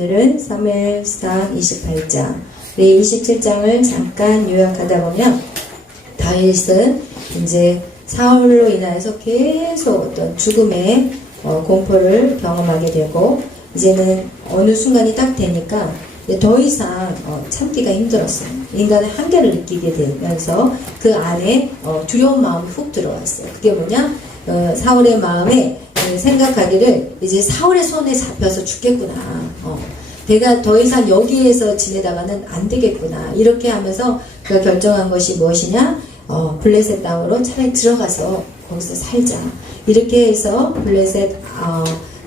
오늘은 사무엘상 28장, 27장을 잠깐 요약하다 보면 다윗은 이제 사울로 인하여서 계속 어떤 죽음의 공포를 경험하게 되고 이제는 어느 순간이 딱 되니까 더 이상 참기가 힘들었어요. 인간의 한계를 느끼게 되면서 그 안에 두려운 마음이 훅 들어왔어요. 그게 뭐냐? 사울의 마음에 생각하기를 이제 사울의 손에 잡혀서 죽겠구나. 내가 더 이상 여기에서 지내다가는 안 되겠구나. 이렇게 하면서 그가 결정한 것이 무엇이냐? 블레셋 땅으로 차라리 들어가서 거기서 살자. 이렇게 해서 블레셋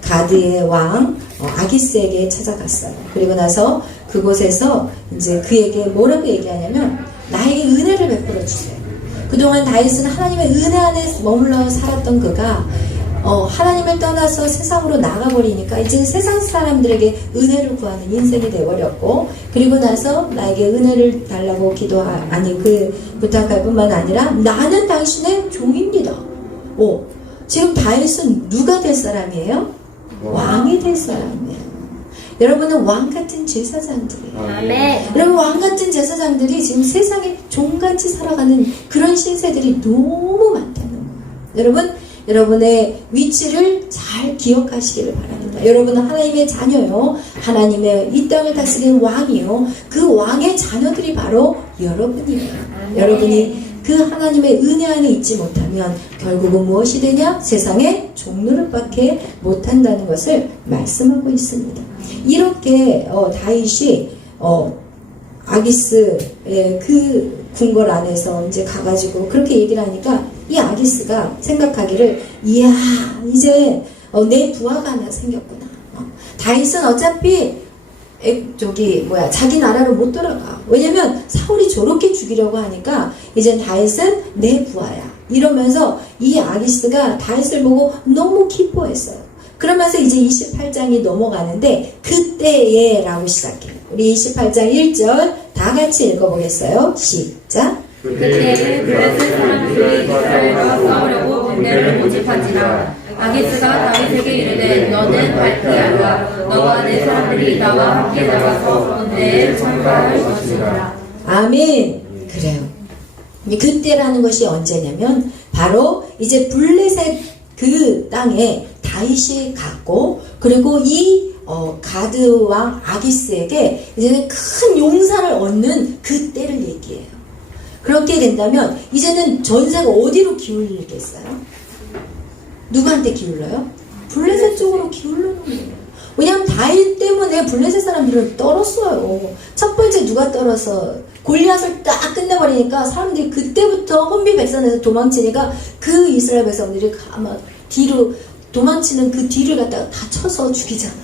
가드의 왕 아기스에게 찾아갔어요. 그리고 나서 그곳에서 이제 그에게 뭐라고 얘기하냐면 나에게 은혜를 베풀어 주세요. 그동안 다윗은 하나님의 은혜 안에 머물러 살았던 그가 하나님을 떠나서 세상으로 나가버리니까 이제 세상 사람들에게 은혜를 구하는 인생이 되어버렸고, 그리고 나서 나에게 은혜를 달라고 부탁할 뿐만 아니라 나는 당신의 종입니다. 지금 다윗은 누가 될 사람이에요? 왕이 될 사람이에요. 여러분은 왕같은 제사장들이에요. 여러분, 왕같은 제사장들이 지금 세상에 종같이 살아가는 그런 신세들이 너무 많다는 거예요. 여러분의 위치를 잘 기억하시기를 바랍니다. 여러분은 하나님의 자녀요. 하나님의 이 땅을 다스리는 왕이요. 그 왕의 자녀들이 바로 여러분이에요. 여러분이 그 하나님의 은혜 안에 있지 못하면 결국은 무엇이 되냐? 세상에 종노릇밖에 못한다는 것을 말씀하고 있습니다. 이렇게 다윗이 아기스의 그 궁궐 안에서 이제 가가지고 그렇게 얘기를 하니까 이 아기스가 생각하기를 이야 이제 내 부하가 하나 생겼구나. 다윗은 어차피 자기 나라로 못 돌아가. 왜냐면 사울이 저렇게 죽이려고 하니까 이제 다윗은 내 부하야. 이러면서 이 아기스가 다윗을 보고 너무 기뻐했어요. 그러면서 이제 28장이 넘어가는데 그때에 라고 시작해요. 우리 28장 1절 다 같이 읽어보겠어요. 시작. 그때 블레셋 사람들이 이스라엘과 싸우려고 군대를 모집한지라 아기스가 다윗에게 이르되 너는 발피하라. 너와 내 사람들이 나와 함께 나가서 군대에 참가할 것이라. 아멘. 그래요. 그때라는 것이 언제냐면 바로 이제 블레셋 그 땅에 다윗이 갔고, 그리고 이 가드 왕 아기스에게 이제는 큰 용사를 얻는 그때를 얘기해요. 그렇게 된다면 이제는 전세가 어디로 기울겠어요? 누구한테 기울러요? 블레셋 쪽으로 기울르는 거예요. 왜냐하면 다윗 때문에 블레셋 사람들은 떨었어요. 첫 번째 누가 떨어서 골리앗을 딱 끝내버리니까 사람들이 그때부터 혼비백산해서 도망치니까 그 이스라엘 백성들이 아마 뒤로 도망치는 그 뒤를 갖다가 다 쳐서 죽이잖아요.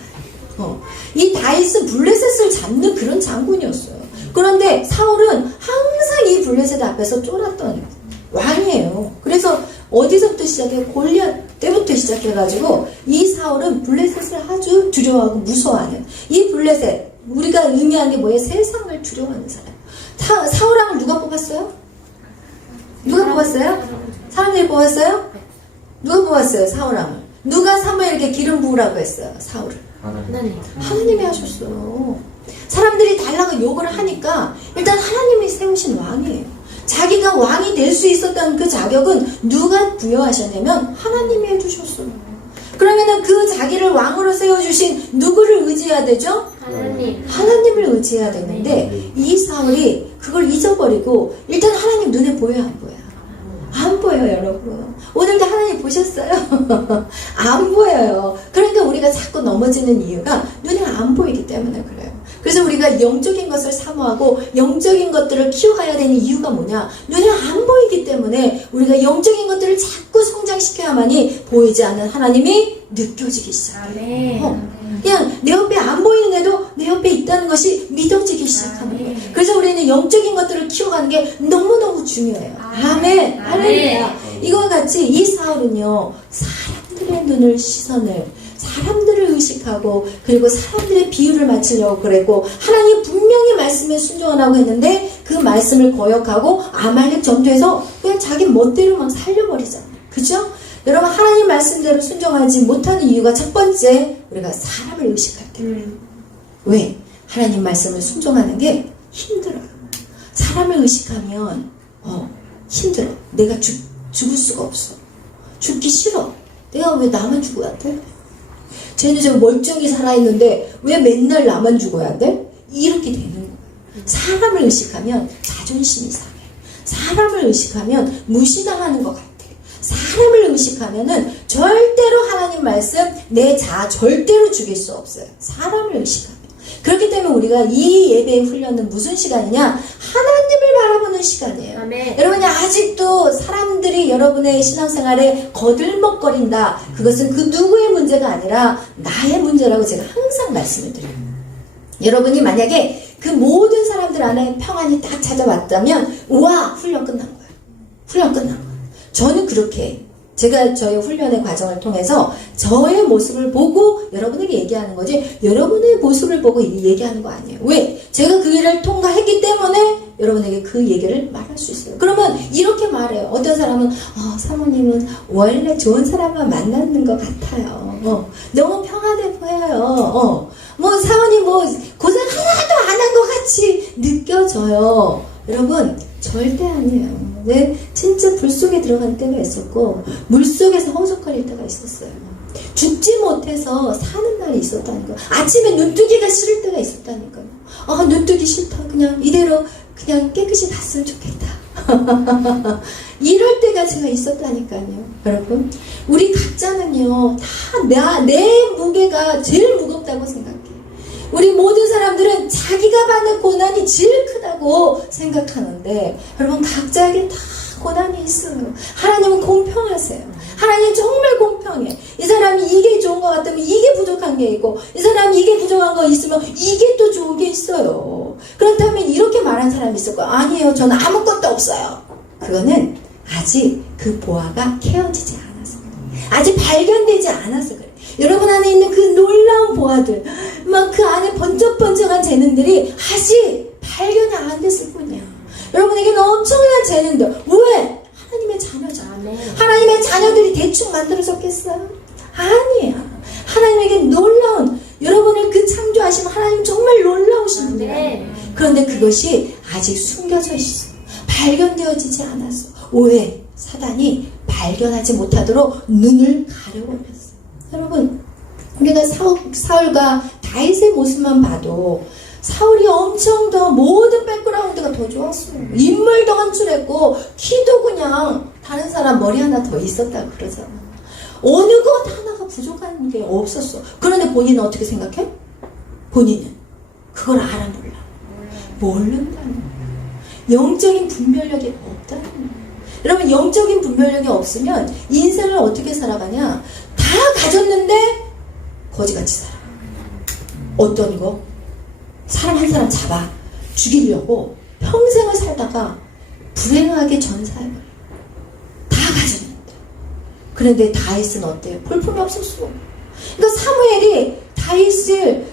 이 다윗은 블레셋을 잡는 그런 장군이었어요. 그런데 사울은 항상 이 블레셋 앞에서 쫄았던 왕이에요. 그래서 어디서부터 시작해? 골리앗 때부터 시작해가지고 이 사울은 블레셋을 아주 두려워하고 무서워하는 이 블레셋, 우리가 의미하는 게 뭐예요? 세상을 두려워하는 사람. 사울왕을 누가 뽑았어요? 누가 뽑았어요? 사람들이 뽑았어요? 누가 뽑았어요? 사울왕을. 누가 사무엘에게 기름 부으라고 했어요? 사울을. 하나님이 하셨어요. 사람들이 달라고 욕을 하니까 일단 하나님이 세우신 왕이에요. 자기가 왕이 될 수 있었던 그 자격은 누가 부여하셨냐면 하나님이 해주셨어요. 그러면은 그 자기를 왕으로 세워주신 누구를 의지해야 되죠? 하나님을 의지해야 되는데 이 사울이 그걸 잊어버리고 일단 하나님 눈에 보여요, 안 보여요? 안 보여요, 여러분. 오늘도 하나님 보셨어요? 안 보여요. 그러니까 우리가 자꾸 넘어지는 이유가 눈에 안 보이기 때문에 그래요. 그래서 우리가 영적인 것을 사모하고 영적인 것들을 키워가야 되는 이유가 뭐냐? 눈에 안 보이기 때문에 우리가 영적인 것들을 자꾸 성장시켜야만이 보이지 않는 하나님이 느껴지기 시작해요. 그냥 내 옆에 안 보이는데도 내 옆에 있다는 것이 믿어지기 시작하는 거예요. 그래서 우리는 영적인 것들을 키워가는 게 너무너무 중요해요. 아멘. 할렐루야. 이와 같이 이 사울은요, 사람들의 시선을 사람들을 의식하고 그리고 사람들의 비유를 맞추려고 그랬고, 하나님 분명히 말씀에 순종하라고 했는데 그 말씀을 거역하고 아말렉 전투에서 그냥 자기 멋대로 막 살려버리잖아요. 그죠? 여러분, 하나님 말씀대로 순종하지 못하는 이유가 첫 번째, 우리가 사람을 의식할 때. 왜? 하나님 말씀을 순종하는 게 힘들어요. 사람을 의식하면 힘들어. 내가 죽을 수가 없어. 죽기 싫어. 내가 왜 나만 죽어야 돼? 쟤는 저 멀쩡히 살아있는데 왜 맨날 나만 죽어야 돼? 이렇게 되는 거예요. 사람을 의식하면 자존심이 상해. 사람을 의식하면 무시당하는 것 같아. 사람을 의식하면은 절대로 하나님 말씀 내 자아 절대로 죽일 수 없어요. 사람을 의식하면. 그렇기 때문에 우리가 이 예배의 훈련은 무슨 시간이냐? 하나님을 바라보는 시간이에요. 아멘. 여러분이 아직도 사람들이 여러분의 신앙생활에 거들먹거린다. 그것은 그 누구의 문제가 아니라 나의 문제라고 제가 항상 말씀을 드려요. 여러분이 만약에 그 모든 사람들 안에 평안이 딱 찾아왔다면 우와 훈련 끝난 거예요. 훈련 끝난 거예요. 저는 그렇게 제가 저의 훈련의 과정을 통해서 저의 모습을 보고 여러분에게 얘기하는 거지 여러분의 모습을 보고 얘기하는 거 아니에요. 왜? 제가 그 일을 통과했기 때문에 여러분에게 그 얘기를 말할 수 있어요. 그러면 이렇게 말해요. 어떤 사람은 사모님은 원래 좋은 사람만 만나는 것 같아요. 너무 평안해 보여요. 사모님 고생 하나도 안 한 것 같이 느껴져요. 여러분 절대 아니에요. 네, 진짜 불 속에 들어간 때가 있었고 물 속에서 허우적거릴 때가 있었어요. 죽지 못해서 사는 날이 있었다니까요. 아침에 눈 뜨기가 싫을 때가 있었다니까요. 눈 뜨기 싫다. 그냥 이대로 그냥 깨끗이 갔으면 좋겠다. 이럴 때가 제가 있었다니까요. 여러분 우리 각자는요 다 내 무게가 제일 무겁다고 생각해요. 우리 모든 사람들은 자기가 받는 고난이 제일 크다고 생각하는데 여러분 각자에게 다 고난이 있어요. 하나님은 공평하세요. 하나님 정말 공평해. 이 사람이 이게 좋은 것 같으면 이게 부족한 게 있고 이 사람이 이게 부족한 거 있으면 이게 또 좋은 게 있어요. 그렇다면 이렇게 말한 사람이 있을 거야. 아니에요. 저는 아무것도 없어요. 그거는 아직 그 보화가 캐어지지 않아서 그래. 아직 발견되지 않아서 그래. 여러분 안에 있는 그 놀라운 보화들 막 그 안에 번쩍번쩍한 재능들이 아직 발견이 안 됐을 뿐이야. 여러분에게는 엄청난 재능들. 왜? 하나님의 자녀잖아. 하나님의 자녀들이 대충 만들어졌겠어요? 아니에요. 하나님에게 놀라운 여러분을 그 창조하신 하나님 정말 놀라우신 분이에요. 그런데 그것이 아직 숨겨져 있어. 발견되어지지 않았어. 왜? 사단이 발견하지 못하도록 눈을 가려버렸어. 여러분 우리가 사울과 다윗의 모습만 봐도 사울이 엄청 더 모든 백그라운드가 더 좋았어요. 인물도 헌출했고 키도 그냥 다른 사람 머리 하나 더 있었다고 그러잖아. 어느 것 하나가 부족한 게 없었어. 그런데 본인은 어떻게 생각해? 본인은 그걸 알아 몰라. 모른다는 거야. 영적인 분별력이 없다는 거야. 여러분 영적인 분별력이 없으면 인생을 어떻게 살아가냐? 다 가졌는데 거지같이 살아. 어떤 거? 사람 한 사람 잡아 죽이려고 평생을 살다가 불행하게 전사해버려. 다 가졌는데. 그런데 다윗은 어때요? 볼품이 없었어. 그러니까 사무엘이 다윗을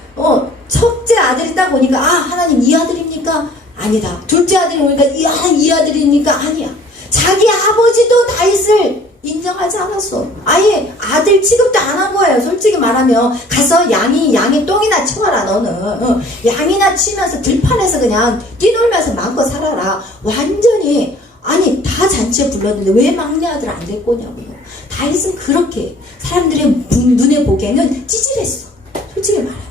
첫째 아들이 딱 보니까 하나님 이 아들입니까? 아니다. 둘째 아들이 보니까 이 아들입니까? 아니야. 자기 아버지도 다윗을 인정하지 않았어. 아예 아들 취급도 안 한 거예요. 솔직히 말하면 가서 양의 똥이나 치워라 너는. 양이나 치면서 들판에서 그냥 뛰놀면서 마음껏 살아라. 완전히 아니 다 잔치에 불렀는데 왜 막내 아들 안 데리고 오냐고요. 다윗은 그렇게 사람들의 눈에 보기에는 찌질했어. 솔직히 말하면.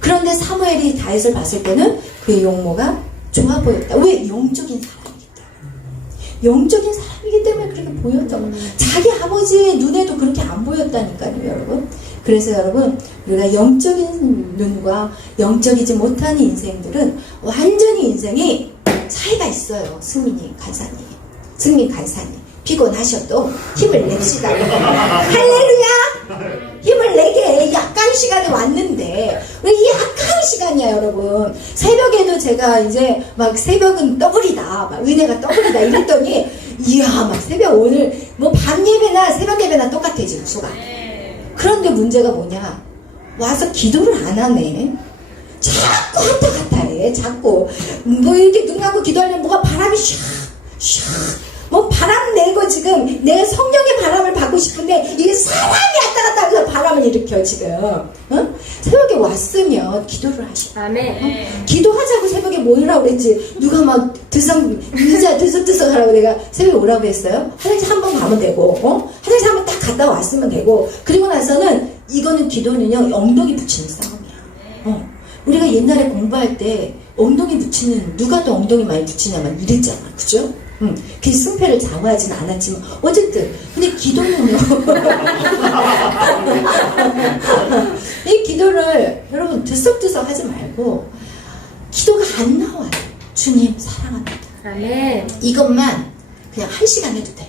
그런데 사무엘이 다윗을 봤을 때는 그의 용모가 좋아 보였다. 왜? 영적인 사람이기 때문에. 영적인 사람이기 때문에 그렇게 보였다고. 자기 아버지의 눈에도 그렇게 안 보였다니까요, 여러분. 그래서 여러분, 우리가 영적인 눈과 영적이지 못한 인생들은 완전히 인생이 차이가 있어요. 승민 간사님. 피곤하셔도 힘을 냅시다. 할렐루야! 힘을 내게 약간 시간이 왔는데 왜 이 약한 시간이야 여러분. 새벽에도 제가 이제 막 새벽은 더블이다, 막 은혜가 더블이다 이랬더니 이야 막 새벽 오늘 뭐 밤 예배나 새벽 예배나 똑같아 지금 수가. 그런데 문제가 뭐냐, 와서 기도를 안 하네. 자꾸 왔다 갔다 해. 자꾸 뭐 이렇게 눈 감고 기도하려면 뭐가 바람이 샥 뭐 바람 내고 지금 내 성령의 바람을 받고 싶은데 이게 사람이 왔다 갔다 하면서 바람을 일으켜 지금. 새벽에 왔으면 기도를 하셔. 아멘. 기도하자고 새벽에 모이라고 그랬지. 누가 막 들썩들썩 하라고 내가 새벽에 오라고 했어요? 화장실 한 번 가면 되고, 화장실 한 번 딱 갔다 왔으면 되고, 그리고 나서는 이거는 기도는요, 엉덩이 붙이는 싸움이야. 우리가 옛날에 공부할 때 엉덩이 붙이는, 누가 더 엉덩이 많이 붙이냐면 이랬잖아. 그죠? 그 승패를 좌우하진 않았지만, 어쨌든. 근데 기도는요, 이 기도를 여러분 들썩들썩 하지 말고, 기도가 안 나와요. 주님 사랑합니다. 아멘. 이것만 그냥 1시간 해도 돼.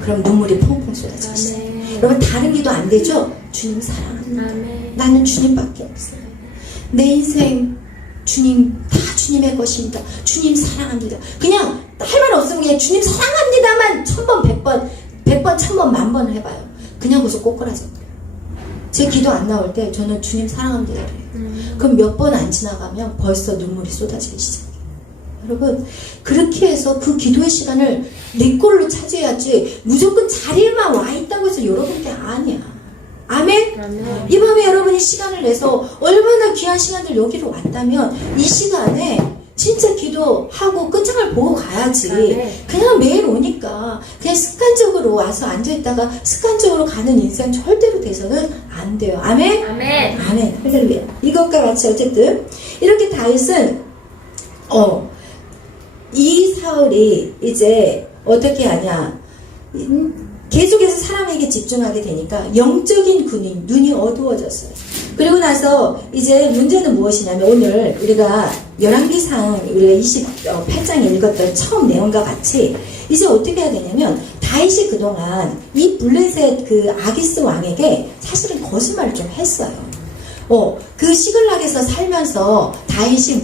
그럼 눈물이 펑펑 쏟아지기 시작해. 아멘. 여러분 다른 기도 안 되죠? 주님 사랑합니다. 아멘. 나는 주님밖에 없어요. 내 인생 주님 다 주님의 것입니다. 주님 사랑합니다. 그냥 할 말 없으면 그냥 주님 사랑합니다만 1000번, 100번, 100번, 1000번, 10,000번을 해봐요. 그냥 거기서 꼬꾸라져. 제 기도 안 나올 때 저는 주님 사랑합니다 그래요. 그럼 몇 번 안 지나가면 벌써 눈물이 쏟아지기 시작해요. 여러분 그렇게 해서 그 기도의 시간을 내 걸로 차지해야지 무조건 자리에만 와 있다고 해서 여러분 게 아니야. 아멘? 아멘. 이 밤에 여러분이 시간을 내서 얼마나 귀한 시간을 여기로 왔다면 이 시간에 진짜 기도하고 끝장을 보고 가야지. 아멘. 그냥 매일 오니까 그냥 습관적으로 와서 앉아있다가 습관적으로 가는 인생 절대로 돼서는 안 돼요. 아멘? 아멘. 아멘. 할렐루야. 이것과 같이 어쨌든 이렇게 다윗은 이 사울이 이제 어떻게 하냐, 계속해서 사람에게 집중하게 되니까 영적인 눈이 어두워졌어요. 그리고 나서 이제 문제는 무엇이냐면 오늘 우리가 열왕기상 우리가 28장에 읽었던 처음 내용과 같이 이제 어떻게 해야 되냐면 다윗이 그동안 이 블레셋 그 아기스 왕에게 사실은 거짓말을 좀 했어요. 그 시글락에서 살면서 다윗이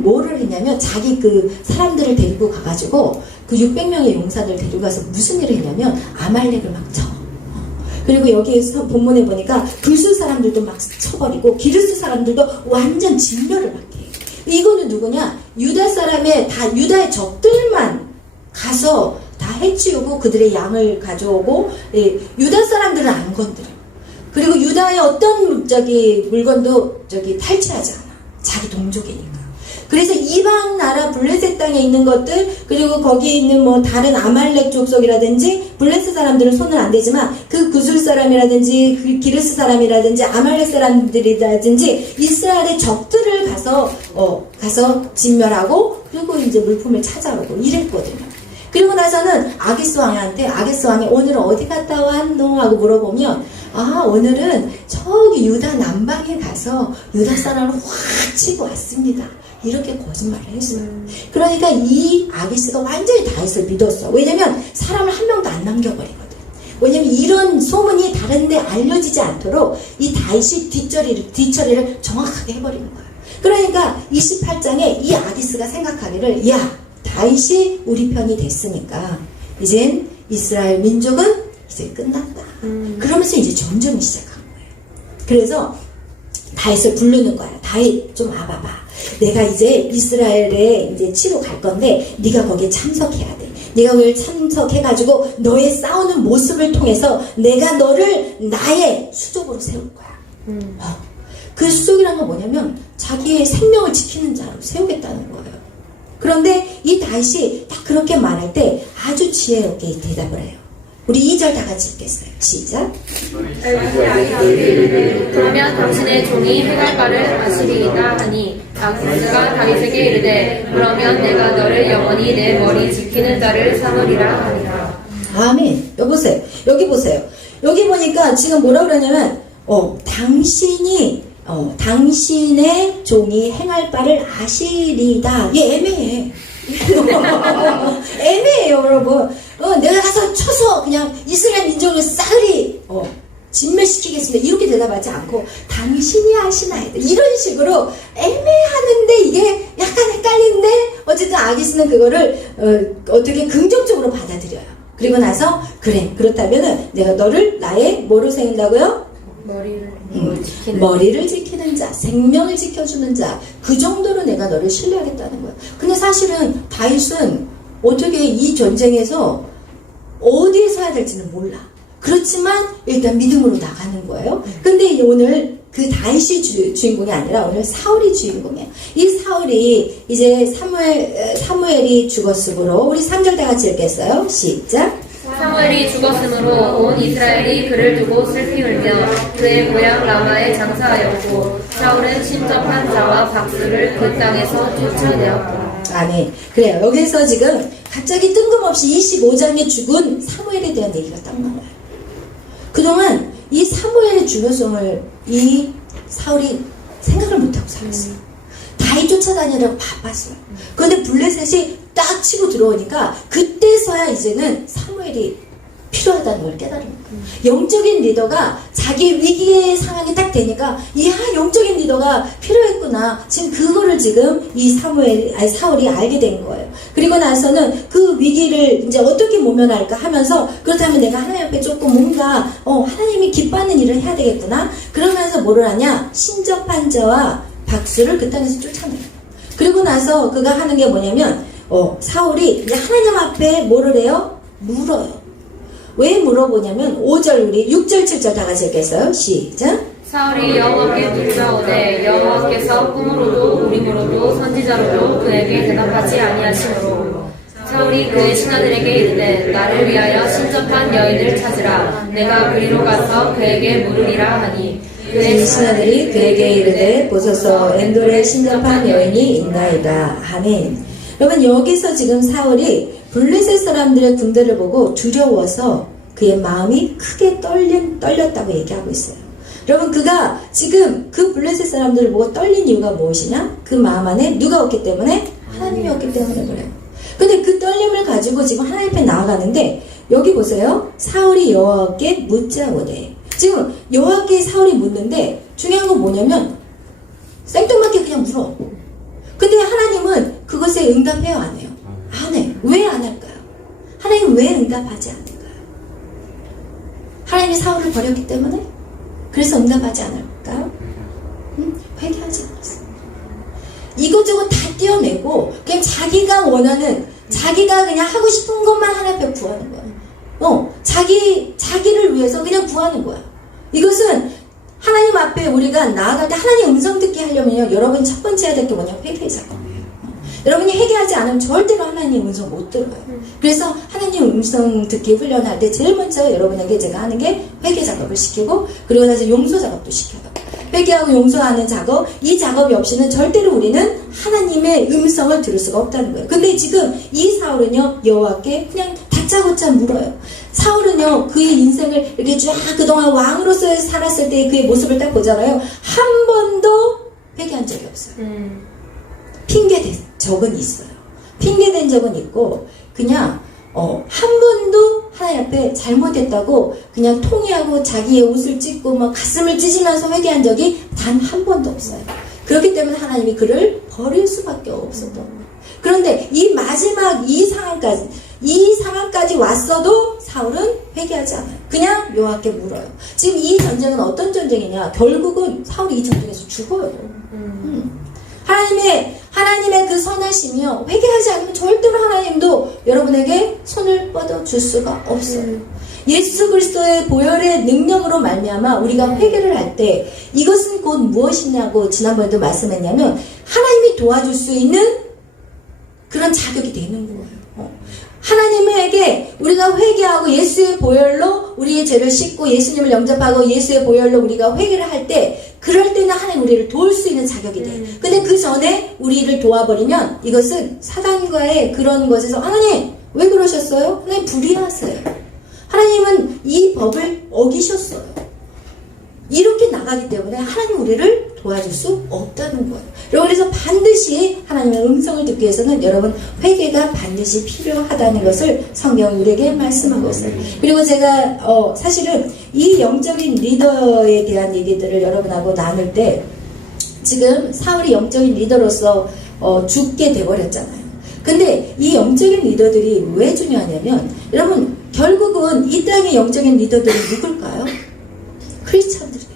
뭐를 했냐면 자기 그 사람들을 데리고 가가지고 그 600명의 용사들 데리고 가서 무슨 일을 했냐면 아말렉을 막 쳐. 그리고 여기에서 본문에 보니까 불수 사람들도 막 쳐버리고 기르스 사람들도 완전 진멸을 막 해. 이거는 누구냐? 유다의 적들만 가서 다 해치우고 그들의 양을 가져오고, 유다 사람들은 안 건드려. 그리고 유다의 어떤 물건도 탈취하지 않아. 자기 동족이니까. 그래서 이방 나라 블레셋 땅에 있는 것들, 그리고 거기에 있는 뭐 다른 아말렉 족속이라든지 블레셋 사람들은 손을 안 대지만 그 구술 사람이라든지 그 기르스 사람이라든지 아말렉 사람들이라든지 이스라엘의 적들을 가서 진멸하고 그리고 이제 물품을 찾아오고 이랬거든요. 그리고 나서는 아기스 왕이 오늘은 어디 갔다 왔노? 하고 물어보면 오늘은 저기 유다 남방에 가서 유다 사람을 확 치고 왔습니다. 이렇게 거짓말을 했어요. 그러니까 이 아기스가 완전히 다윗을 믿었어. 왜냐면 사람을 한 명도 안 남겨버리거든. 왜냐면 이런 소문이 다른 데 알려지지 않도록 이 다윗이 뒷처리를 정확하게 해버리는 거야. 그러니까 28장에 이 아기스가 생각하기를 다윗이 우리 편이 됐으니까 이젠 이스라엘 민족은 이제 끝났다. 그러면서 이제 전쟁을 시작한 거예요. 그래서 다윗을 부르는 거야. 다윗 좀 와봐봐. 내가 이제 이스라엘에 이제 치러 갈 건데 네가 거기에 참석해야 돼. 네가 거기에 참석해가지고 너의 싸우는 모습을 통해서 내가 너를 나의 수족으로 세울 거야. 그 수족이란 건 뭐냐면 자기의 생명을 지키는 자로 세우겠다는 거예요. 그런데 이 다윗이 딱 그렇게 말할 때 아주 지혜롭게 대답을 해요. 우리 2절 다 같이 읽겠어요. 시작. 그러면 당신의 종이 행할 바를 아시리이다 하니 아기스가 다윗에게 이르되 그러면 내가 너를 영원히 내 머리 지키는 자를 삼으리라 하니라. 아멘. 여기 보세요. 여기 보니까 지금 뭐라 그러냐면 당신의 종이 행할 바를 아시리다. 얘 애매해. 애매해요, 여러분. 내가 가서 쳐서 그냥 이스라엘 민족을 싸그리 진멸시키겠습니다. 이렇게 대답하지 않고 당신이 아시나이다. 이런 식으로 애매하는데 이게 약간 헷갈리는데 어쨌든 아기스는 그거를 어떻게 긍정적으로 받아들여요. 그리고 나서 그렇다면은 내가 너를 나의 뭐로 세운다고요? 머리를 지키는 자, 생명을 지켜주는 자, 그 정도로 내가 너를 신뢰하겠다는 거야. 근데 사실은 다윗은 어떻게 이 전쟁에서 어디에 서야 될지는 몰라. 그렇지만 일단 믿음으로 나가는 거예요. 근데 오늘 그 다윗이 주인공이 아니라 오늘 사울이 주인공이에요. 이 사울이 이제 사무엘이 죽었으므로 우리 3절 다 같이 읽겠어요. 시작. 사무엘이 죽었으므로 온 이스라엘이 그를 두고 슬피 울며 그의 고향 라마에 장사하였고 사울은 신접한 자와 박수를 그 땅에서 쫓아내었다. 아멘. 그래요. 여기서 지금 갑자기 뜬금없이 25장에 죽은 사무엘에 대한 얘기가 딱 나와요. 그동안 이 사무엘의 중요성을 이 사울이 생각을 못하고 살았어요. 다윗 쫓아다니려고 바빴어요. 그런데 블레셋이 딱 치고 들어오니까 그때서야 이제는 사무엘이 필요하다는 걸 깨달은 거예요. 영적인 리더가 자기 위기의 상황이 딱 되니까 이야 영적인 리더가 필요했구나. 지금 그거를 지금 이 사울이 알게 된 거예요. 그리고 나서는 그 위기를 이제 어떻게 모면할까 하면서 그렇다면 내가 하나님 앞에 조금 뭔가 하나님이 기뻐하는 일을 해야 되겠구나. 그러면서 뭐를 하냐? 신접한 자와 박수를 그 땅에서 쫓아내요. 그리고 나서 그가 하는 게 뭐냐면 사울이 하나님 앞에 뭐를 해요? 물어요. 왜 물어보냐면 5절 우리 6절 7절 다 같이 읽겠어요. 시작. 사울이 여호와께 묻자오되 여호와께서 꿈으로도 우림으로도 선지자로도 그에게 대답하지 아니하시므로 사울이 그의 신하들에게 이르되 나를 위하여 신접한 여인을 찾으라 내가 그리로 가서 그에게 물으리라 하니 그의 신하들이 그에게 이르되 보소서 엔돌에 신접한 여인이 있나이다. 아멘. 여러분 여기서 지금 사울이 블레셋 사람들의 군대를 보고 두려워서 그의 마음이 크게 떨렸다고 얘기하고 있어요. 여러분 그가 지금 그 블레셋 사람들을 보고 떨린 이유가 무엇이냐? 그 마음 안에 누가 없기 때문에? 하나님이 없기 때문에 그래요. 근데 그 떨림을 가지고 지금 하나님 앞에 나아가는데 여기 보세요. 사울이 여호와께 묻자오되 지금 여호와께 사울이 묻는데 중요한 건 뭐냐면 생뚱맞게 그냥 물어. 근데 하나님은 그것에 응답해요 안 해요? 안 해요. 왜 안 할까요? 하나님 왜 응답하지 않을까요? 하나님이 사울을 버렸기 때문에? 그래서 응답하지 않을까요? 회개하지 않았어요. 이것저것 다 떼어내고 그냥 자기가 원하는 자기가 그냥 하고 싶은 것만 하나님 앞에 구하는 거예요. 자기를 위해서 그냥 구하는 거야. 이것은 하나님 앞에 우리가 나아갈 때 하나님 음성 듣게 하려면요. 여러분이 첫 번째 해야 될 게 뭐냐? 회개 작업이에요. 여러분이 회개하지 않으면 절대로 하나님 음성 못 들어요. 그래서 하나님 음성 듣기 훈련할 때 제일 먼저 여러분에게 제가 하는 게 회개 작업을 시키고 그리고 나서 용서 작업도 시켜요. 회개하고 용서하는 작업, 이 작업이 없이는 절대로 우리는 하나님의 음성을 들을 수가 없다는 거예요. 근데 지금 이 사울은요 여호와께 그냥 다짜고짜 물어요. 사울은요 그의 인생을 이렇게 쫙 그동안 왕으로서 살았을 때의 그의 모습을 딱 보잖아요. 한 번도 회개한 적이 없어요. 핑계된 적은 있어요. 핑계된 적은 있고 그냥 한 번도 하나님 앞에 잘못했다고 그냥 통회하고 자기의 옷을 찢고 막 가슴을 찢으면서 회개한 적이 단 한 번도 없어요. 그렇기 때문에 하나님이 그를 버릴 수밖에 없었던 거예요. 그런데 이 마지막 이 상황까지 왔어도 사울은 회개하지 않아요. 그냥 여호와께 물어요. 지금 이 전쟁은 어떤 전쟁이냐? 결국은 사울이 이 전쟁에서 죽어요. 하나님의 그 선하심이요. 회개하지 않으면 절대로 하나님도 여러분에게 손을 뻗어줄 수가 없어요. 예수 그리스도의 보혈의 능력으로 말미암아 우리가 회개를 할 때 이것은 곧 무엇이냐고 지난번에도 말씀했냐면 하나님이 도와줄 수 있는 그런 자격이 되는 거예요. 하나님에게 우리가 회개하고 예수의 보혈로 우리의 죄를 씻고 예수님을 영접하고 예수의 보혈로 우리가 회개를 할 때 그럴 때는 하나님 우리를 도울 수 있는 자격이 돼요. 근데 그 전에 우리를 도와버리면 이것은 사단과의 그런 것에서 하나님 왜 그러셨어요? 하나님 불의하세요. 하나님은 이 법을 어기셨어요. 이렇게 나가기 때문에 하나님 우리를 도와줄 수 없다는 거예요. 그래서 반드시 하나님의 음성을 듣기 위해서는 여러분 회개가 반드시 필요하다는 것을 성경이 우리에게 말씀하고 있어요. 그리고 제가 사실은 이 영적인 리더에 대한 얘기들을 여러분하고 나눌 때 지금 사울이 영적인 리더로서 죽게 돼버렸잖아요. 근데 이 영적인 리더들이 왜 중요하냐면 여러분 결국은 이 땅의 영적인 리더들이 누굴까요? 크리스천들이에요.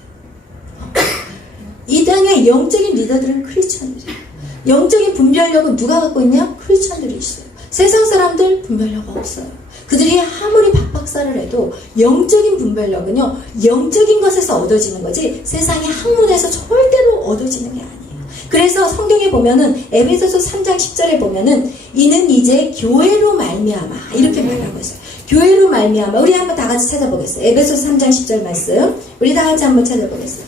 이 땅의 영적인 리더들은 크리스천들이에요. 영적인 분별력은 누가 갖고 있냐? 크리스천들이 있어요. 세상 사람들 분별력 없어요. 그들이 아무리 박박사를 해도 영적인 분별력은요, 영적인 것에서 얻어지는 거지 세상의 학문에서 절대로 얻어지는 게 아니에요. 그래서 성경에 보면은 에베소서 3장 10절에 보면은 이는 이제 교회로 말미암아 이렇게 말하고 있어요. 교회로 말미암아. 우리 한번 다 같이 찾아보겠어요. 에베소서 3장 10절 말씀 우리 다 같이 한번 찾아보겠어요.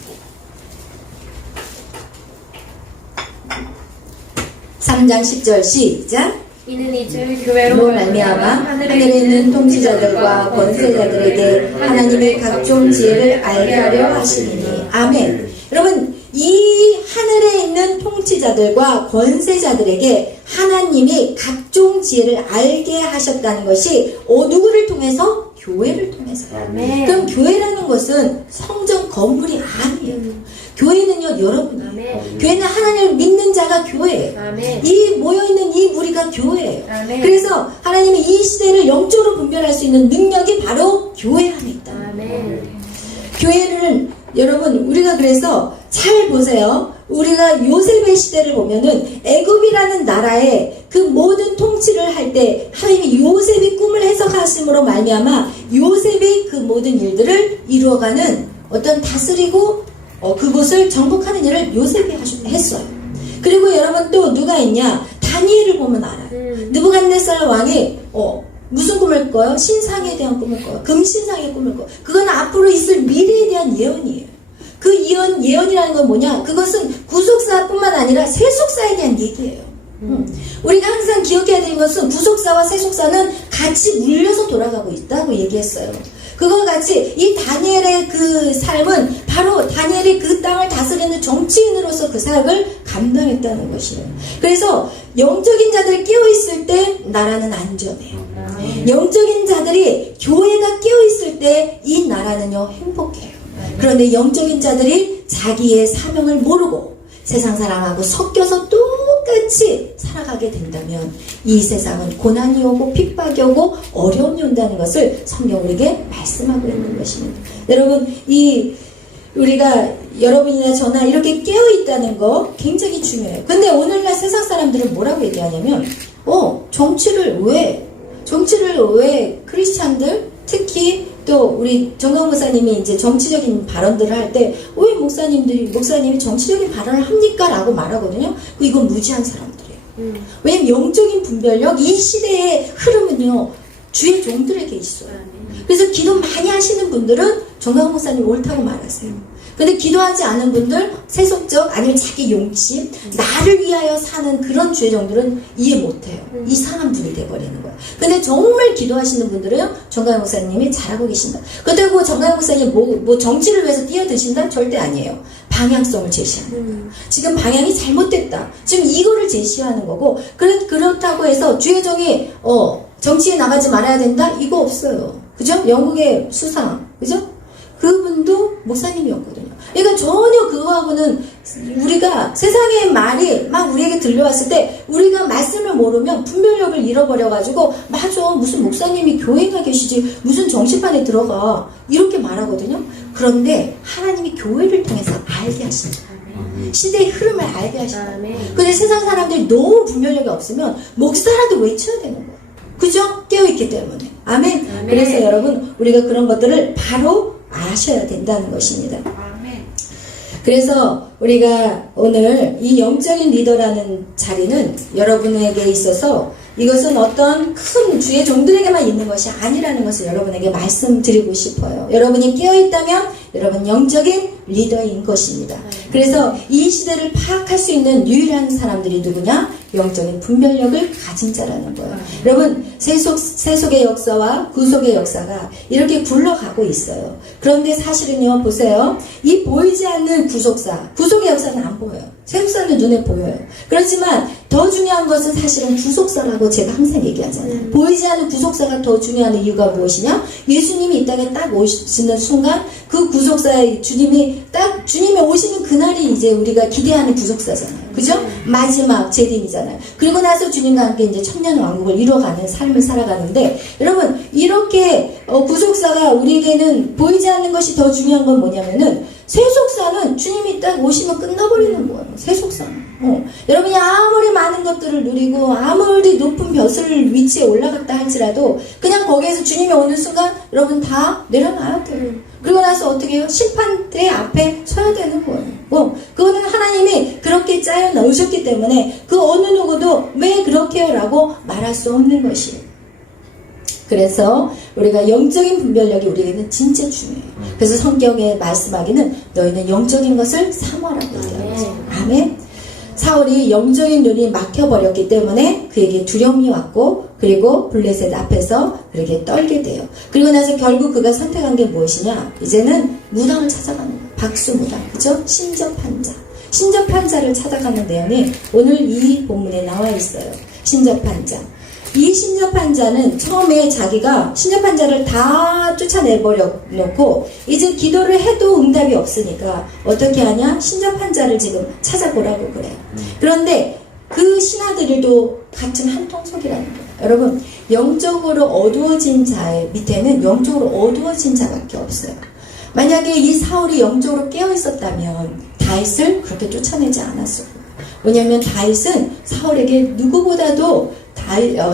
3장 10절 시작. 이는 이제 교회로 말미암아 하늘에 있는 통치자들과 권세자들에게 하나님의 각종 지혜를 알게 하려 하시니 아멘. 여러분, 이 하늘에 있는 통치자들과 권세자들에게 하나님이 각종 지혜를 알게 하셨다는 것이 누구를 통해서? 교회를 통해서. 아멘. 그럼 교회라는 것은 성전 건물이 아니에요. 교회는요, 여러분이에요. 아멘. 교회는 하나님을 믿는 자가 교회예요. 아멘. 이 모여있는 이 무리가 교회예요. 아멘. 그래서 하나님이 이 시대를 영적으로 분별할 수 있는 능력이 바로 교회 안에 있다. 아멘. 교회를 여러분, 우리가 그래서 잘 보세요. 우리가 요셉의 시대를 보면은 애굽이라는 나라의 그 모든 통치를 할 때 하나님이 요셉이 꿈을 해석하심으로 말미암아 요셉이 그 모든 일들을 이루어가는 어떤 다스리고 그곳을 정복하는 일을 요셉이 했어요. 그리고 여러분 또 누가 있냐? 다니엘을 보면 알아요. 느부갓네살 왕이 무슨 꿈을 꿔요? 신상에 대한 꿈을 꿔요. 금신상의 꿈을 꿔요. 그건 앞으로 있을 미래에 대한 예언이에요. 그 예언이라는 건 뭐냐? 그것은 구속사뿐만 아니라 세속사에 대한 얘기예요. 우리가 항상 기억해야 되는 것은 구속사와 세속사는 같이 물려서 돌아가고 있다고 얘기했어요. 그거 같이 이 다니엘의 그 삶은 바로 다니엘이 그 땅을 다스리는 정치인으로서 그 사역을 감당했다는 것이에요. 그래서 영적인 자들이 깨어있을 때 나라는 안전해요. 영적인 자들이 교회가 깨어있을 때 이 나라는요 행복해요. 그런데 영적인 자들이 자기의 사명을 모르고 세상 사람하고 섞여서 똑같이 살아가게 된다면 이 세상은 고난이 오고 핍박이 오고 어려움이 온다는 것을 성경 우리에게 말씀하고 있는 것입니다. 여러분, 우리가 여러분이나 저나 이렇게 깨어있다는 거 굉장히 중요해요. 근데 오늘날 세상 사람들은 뭐라고 얘기하냐면 정치를 왜 크리스찬들 특히 또 우리 정강 목사님이 이제 정치적인 발언들을 할 때 왜 목사님이 정치적인 발언을 합니까? 라고 말하거든요. 이건 무지한 사람들이에요. 왜냐면 영적인 분별력, 이 시대의 흐름은요 주의 종들에게 있어요. 그래서 기도 많이 하시는 분들은 정강 목사님 옳다고 말하세요. 근데 기도하지 않은 분들, 세속적 아니면 자기 용심, 나를 위하여 사는 그런 주의종들은 이해 못해요. 이상한 분이 돼버리는 거예요. 근데 정말 기도하시는 분들은 정강 목사님이 잘하고 계신다. 그렇다고 정강 목사님이 뭐 정치를 위해서 뛰어드신다? 절대 아니에요. 방향성을 제시하는 거예요. 지금 방향이 잘못됐다. 지금 이거를 제시하는 거고, 그렇다고 해서 주의종이 정치에 나가지 말아야 된다? 이거 없어요. 그죠? 영국의 수상, 그죠? 그분도 목사님이었거든요. 그러니까 전혀 그거하고는 우리가 세상의 말이 막 우리에게 들려왔을 때 우리가 말씀을 모르면 분별력을 잃어버려가지고 맞아 무슨 목사님이 교회가 계시지 무슨 정치판에 들어가 이렇게 말하거든요. 그런데 하나님이 교회를 통해서 알게 하신다. 시대의 흐름을 알게 하신다. 근데 세상 사람들이 너무 분별력이 없으면 목사라도 외쳐야 되는 거예요. 그죠? 깨어있기 때문에. 아멘. 그래서 여러분 우리가 그런 것들을 바로 아셔야 된다는 것입니다. 그래서 우리가 오늘 이 영적인 리더라는 자리는 여러분에게 있어서 이것은 어떤 큰 주의 종들에게만 있는 것이 아니라는 것을 여러분에게 말씀드리고 싶어요. 여러분이 깨어있다면 여러분 영적인 리더인 것입니다. 그래서 이 시대를 파악할 수 있는 유일한 사람들이 누구냐? 영적인 분별력을 가진 자라는 거예요. 여러분 세속의 역사와 구속의 역사가 이렇게 굴러가고 있어요. 그런데 사실은요 보세요. 이 보이지 않는 구속의 역사는 안 보여요. 세속사는 눈에 보여요. 그렇지만 더 중요한 것은 사실은 구속사라고 제가 항상 얘기하잖아요. 보이지 않는 구속사가 더 중요한 이유가 무엇이냐? 예수님이 이 땅에 딱 오시는 순간 그 구속사의 주님이 오시는 그날이 이제 우리가 기대하는 구속사잖아요. 그죠? 마지막 재림이잖아요. 그리고 나서 주님과 함께 이제 천년 왕국을 이뤄가는 삶을 살아가는데 여러분 이렇게 구속사가 우리에게는 보이지 않는 것이 더 중요한 건 뭐냐면은 세속사는 주님이 딱 오시면 끝나버리는 거예요. 세속사는. 여러분이 아무리 많은 것들을 누리고 아무리 높은 벼슬 위치에 올라갔다 할지라도 그냥 거기에서 주님이 오는 순간 여러분 다 내려놔야 돼요. 그리고 나서 어떻게 해요? 심판대 앞에 서야 되는 거예요. 그거는 하나님이 그렇게 짜여 넣으셨기 때문에 그 어느 누구도 왜 그렇게요? 라고 말할 수 없는 것이에요. 그래서 우리가 영적인 분별력이 우리에게는 진짜 중요해요. 그래서 성경에 말씀하기는 너희는 영적인 것을 사모하라고 얘기하죠. 아멘. 사울이 영적인 눈이 막혀버렸기 때문에 그에게 두려움이 왔고 그리고 블레셋 앞에서 그렇게 떨게 돼요. 그리고 나서 결국 그가 선택한 게 무엇이냐? 이제는 무당을 찾아가는 거예요. 박수무당, 그죠? 신접한 자. 신접한 자를 찾아가는 내용이 오늘 이 본문에 나와 있어요. 신접한 자. 이 신접한 자는 처음에 자기가 신접한 자를 다 쫓아내버려 놓고 이제 기도를 해도 응답이 없으니까 어떻게 하냐? 신접한 자를 지금 찾아보라고 그래요. 그런데 그 신하들도 같은 한 통속이라는 거예요. 여러분, 영적으로 어두워진 자의 밑에는 영적으로 어두워진 자밖에 없어요. 만약에 이 사울이 영적으로 깨어 있었다면 다윗을 그렇게 쫓아내지 않았을 거예요. 왜냐하면 다윗은 사울에게 누구보다도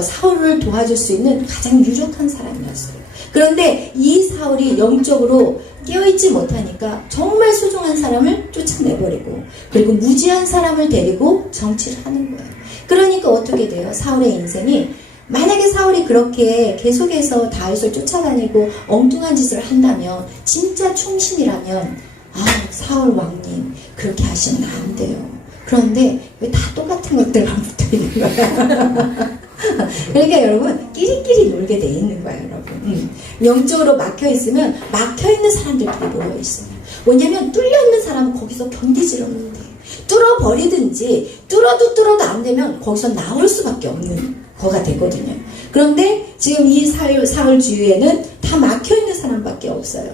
사울을 도와줄 수 있는 가장 유력한 사람이었어요. 그런데 이 사울이 영적으로 깨어있지 못하니까 정말 소중한 사람을 쫓아내버리고 그리고 무지한 사람을 데리고 정치를 하는 거예요. 그러니까 어떻게 돼요? 사울의 인생이 만약에 사울이 그렇게 계속해서 다윗을 쫓아다니고 엉뚱한 짓을 한다면 진짜 충신이라면 사울 왕님 그렇게 하시면 안 돼요. 그런데 왜 다 똑같은 것들만 붙어있는 거야? 그러니까 여러분 끼리끼리 놀게 돼 있는 거야 여러분. 영적으로 막혀있으면 막혀있는 사람들끼리 모여있어요. 왜냐면 뚫려있는 사람은 거기서 견디지를 못해. 뚫어버리든지 뚫어도 안 되면 거기서 나올 수밖에 없는 거가 되거든요. 그런데 지금 이 사울 주위에는 다 막혀있는 사람밖에 없어요.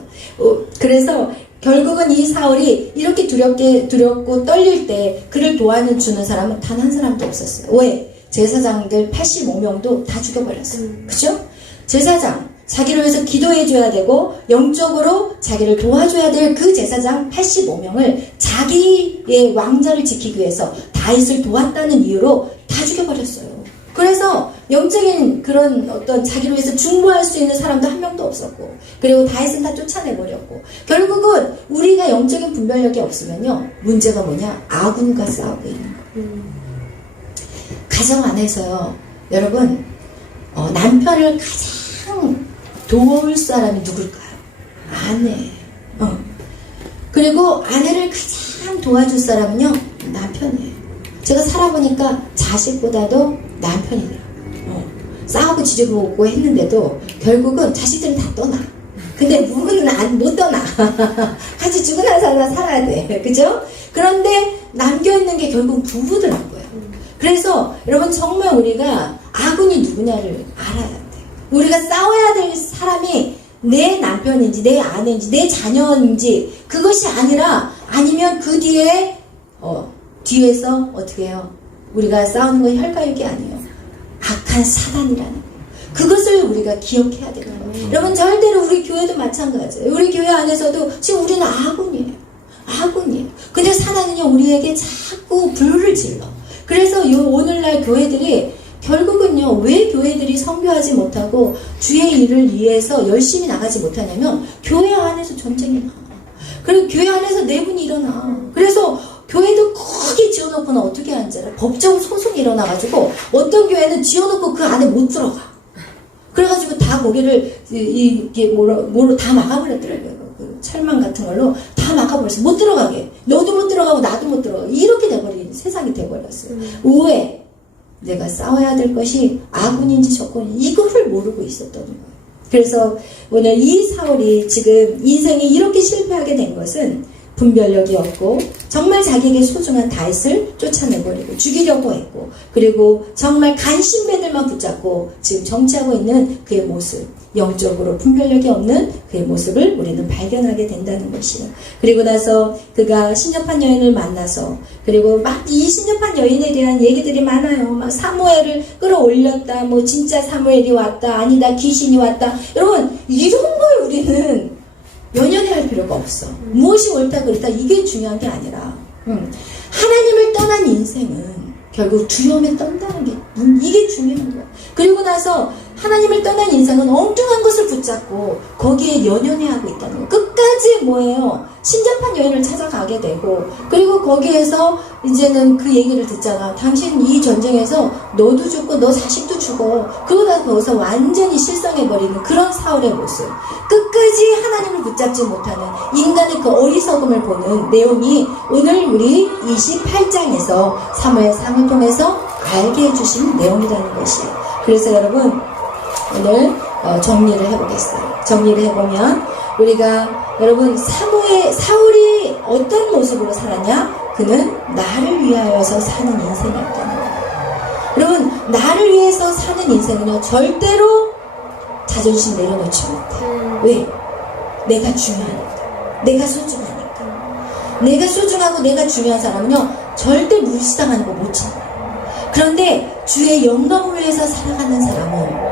그래서 결국은 이 사울이 이렇게 두렵고 떨릴 때 그를 도와주는 사람은 단 한 사람도 없었어요. 왜? 제사장들 85명도 다 죽여버렸어요. 그죠? 제사장, 자기를 위해서 기도해줘야 되고 영적으로 자기를 도와줘야 될 그 제사장 85명을 자기의 왕자를 지키기 위해서 다윗을 도왔다는 이유로 다 죽여버렸어요. 그래서 영적인 그런 어떤 자기를 위해서 중보할 수 있는 사람도 한 명도 없었고 그리고 다윗은 다 쫓아내버렸고 결국은 우리가 영적인 분별력이 없으면요 문제가 뭐냐? 아군과 싸우고 있는 거예요. 가정 안에서요 여러분 남편을 가장 도울 사람이 누굴까요? 아내. 그리고 아내를 가장 도와줄 사람은요 남편이에요. 제가 살아보니까 자식보다도 남편이더라고요. 싸우고 지지고 했는데도 결국은 자식들은 다 떠나. 근데 누구는 못 떠나. 같이 죽으나 살아야 돼. 그죠? 그런데 남겨있는 게 결국 부부더라고요. 그래서 여러분 정말 우리가 아군이 누구냐를 알아야 돼. 우리가 싸워야 될 사람이 내 남편인지 내 아내인지 내 자녀인지 그것이 아니라 아니면 그 뒤에서 어떻게 해요? 우리가 싸우는 건 혈과육이 아니에요. 악한 사단이라는 거예요. 그것을 우리가 기억해야 되는 거예요. 여러분 절대로 우리 교회도 마찬가지예요. 우리 교회 안에서도 지금 우리는 아군이에요. 아군이에요. 근데 사단은요 우리에게 자꾸 불을 질러. 그래서 오늘날 교회들이 결국은요 왜 교회들이 선교하지 못하고 주의 일을 위해서 열심히 나가지 못하냐면 교회 안에서 전쟁이 나. 그리고 교회 안에서 내분이 일어나. 그래서 교회도 크게 지어놓고는 어떻게 하는지 알아? 법정 소송이 일어나가지고 어떤 교회는 지어놓고 그 안에 못 들어가. 그래가지고 다 거기를 이게 뭐로 다 막아버렸더라고요. 그 철망 같은 걸로 다 막아버렸어. 못 들어가게. 너도 못 들어가고 나도 못 들어가. 이렇게 돼버린 세상이 돼버렸어요. 왜? 내가 싸워야 될 것이 아군인지 적군인지 이거를 모르고 있었던 거예요. 그래서 오늘 이 사울이 지금 인생이 이렇게 실패하게 된 것은 분별력이 없고 정말 자기에게 소중한 다윗을 쫓아내버리고 죽이려고 했고 그리고 정말 간신배들만 붙잡고 지금 정치하고 있는 그의 모습 영적으로 분별력이 없는 그의 모습을 우리는 발견하게 된다는 것이에요. 그리고 나서 그가 신접한 여인을 만나서 그리고 막 이 신접한 여인에 대한 얘기들이 많아요. 막 사무엘을 끌어올렸다. 뭐 진짜 사무엘이 왔다. 아니다 귀신이 왔다. 여러분 이런 걸 우리는 연연해할 필요가 없어. 무엇이 옳다 그르다 이게 중요한 게 아니라 하나님을 떠난 인생은 결국 두려움에 떤다는 게 이게 중요한 거야. 그리고 나서 하나님을 떠난 인생은 엉뚱한 것을 붙잡고 거기에 연연해하고 있다는 거. 끝까지 뭐예요? 신접한 여인을 찾아가게 되고, 그리고 거기에서 이제는 그 얘기를 듣잖아. 당신 이 전쟁에서 너도 죽고 너 자식도 죽어. 그러고 나서 거기서 완전히 실성해버리는 그런 사울의 모습. 끝까지 하나님을 붙잡지 못하는 인간의 그 어리석음을 보는 내용이 오늘 우리 28장에서 사무엘상을 통해서 알게 해주신 내용이라는 것이에요. 그래서 여러분 오늘 정리를 해보겠어요. 정리를 해보면 우리가 여러분 사울이 어떤 모습으로 살았냐? 그는 나를 위하여서 사는 인생이었다는 거예요. 여러분 나를 위해서 사는 인생은요 절대로 자존심 내려놓지 못해. 왜? 내가 중요하니까. 내가 소중하니까. 내가 소중하고 내가 중요한 사람은요 절대 무시당하는 거 못 참아요. 그런데 주의 영광을 위해서 살아가는 사람은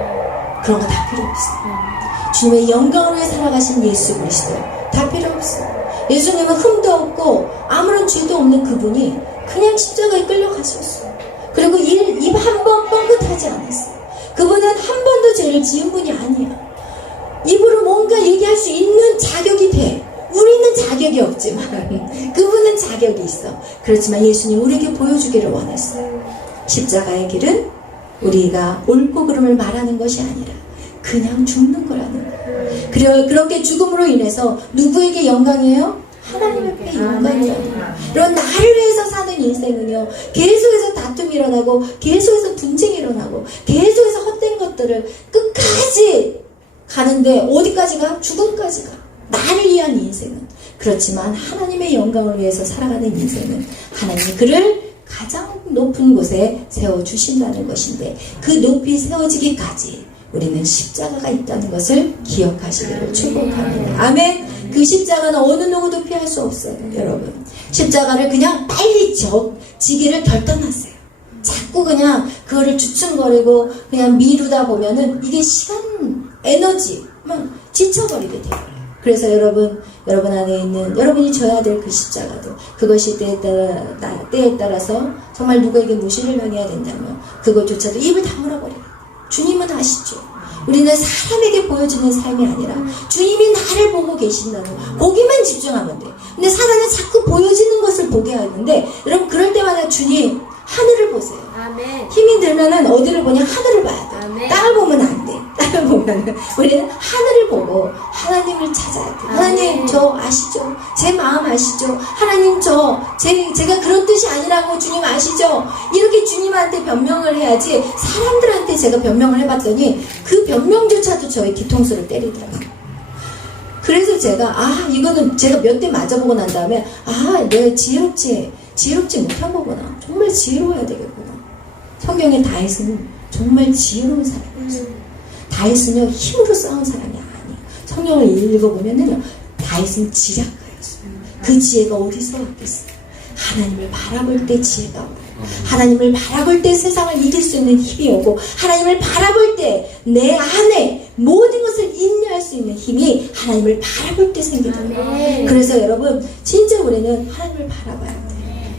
그런 거 다 필요 없어. 주님의 영광을 위해 살아가신 예수 그리스도 다 필요 없어. 예수님은 흠도 없고 아무런 죄도 없는 그분이 그냥 십자가에 끌려가셨어. 그리고 입 한 번 뻥긋하지 않았어. 그분은 한 번도 죄를 지은 분이 아니야. 입으로 뭔가 얘기할 수 있는 자격이 돼. 우리는 자격이 없지만 그분은 자격이 있어. 그렇지만 예수님 우리에게 보여주기를 원했어. 십자가의 길은 우리가 옳고 그름을 말하는 것이 아니라 그냥 죽는 거라는 거예요. 그렇게 죽음으로 인해서 누구에게 영광이에요? 하나님 앞에 영광이에요. 그런 나를 위해서 사는 인생은요 계속해서 다툼이 일어나고 계속해서 분쟁이 일어나고 계속해서 헛된 것들을 끝까지 가는데 어디까지 가? 죽음까지 가. 나를 위한 인생은. 그렇지만 하나님의 영광을 위해서 살아가는 인생은 하나님이 그를 가장 높은 곳에 세워주신다는 것인데 그 높이 세워지기까지 우리는 십자가가 있다는 것을 기억하시기를 축복합니다. 아멘. 그 십자가는 어느 누구도 피할 수 없어요. 여러분 십자가를 그냥 빨리 지기를 결단하세요. 자꾸 그냥 그거를 주춤거리고 그냥 미루다 보면은 이게 시간 에너지만 지쳐버리게 돼요. 그래서 여러분 안에 있는 여러분이 져야 될 그 십자가도 그것이 때에 따라서 정말 누구에게 무시를 당해야 된다면 그것조차도 입을 다물어버려요. 주님은 아시죠? 우리는 사람에게 보여주는 삶이 아니라 주님이 나를 보고 계신다는 거기만 집중하면 돼. 근데 사단은 자꾸 보여지는 것을 보게 하는데 여러분 그럴 때마다 주님 하늘을 보세요. 아멘. 힘이 들면은 어디를 보냐? 하늘을 봐야 돼. 아멘. 땅을 보면 안 돼. 땅을 보면은 우리는 하늘을 보고 하나님을 찾아야 돼. 하나님 저 아시죠? 제 마음 아시죠? 하나님 제가 그런 뜻이 아니라고 주님 아시죠? 이렇게 주님한테 변명을 해야지. 사람들한테 제가 변명을 해봤더니 그 변명조차도 저의 뒤통수를 때리더라고요. 그래서 제가 이거는 제가 몇 대 맞아보고 난 다음에 내가 지혜롭지 못한 거구나. 정말 지혜로워야 되겠구나. 성경의 다윗은 정말 지혜로운 사람이었어요. 다윗은요 힘으로 싸운 사람이 아니에요. 성경을 읽어보면은요 다윗은 지략가였어요. 그 지혜가 어디서 왔겠어요? 하나님을 바라볼 때 지혜가 오고 하나님을 바라볼 때 세상을 이길 수 있는 힘이 오고 하나님을 바라볼 때 내 안에 모든 것을 인내할 수 있는 힘이 하나님을 바라볼 때 생기더라고요. 그래서 여러분 진짜 우리는 하나님을 바라봐야 돼요.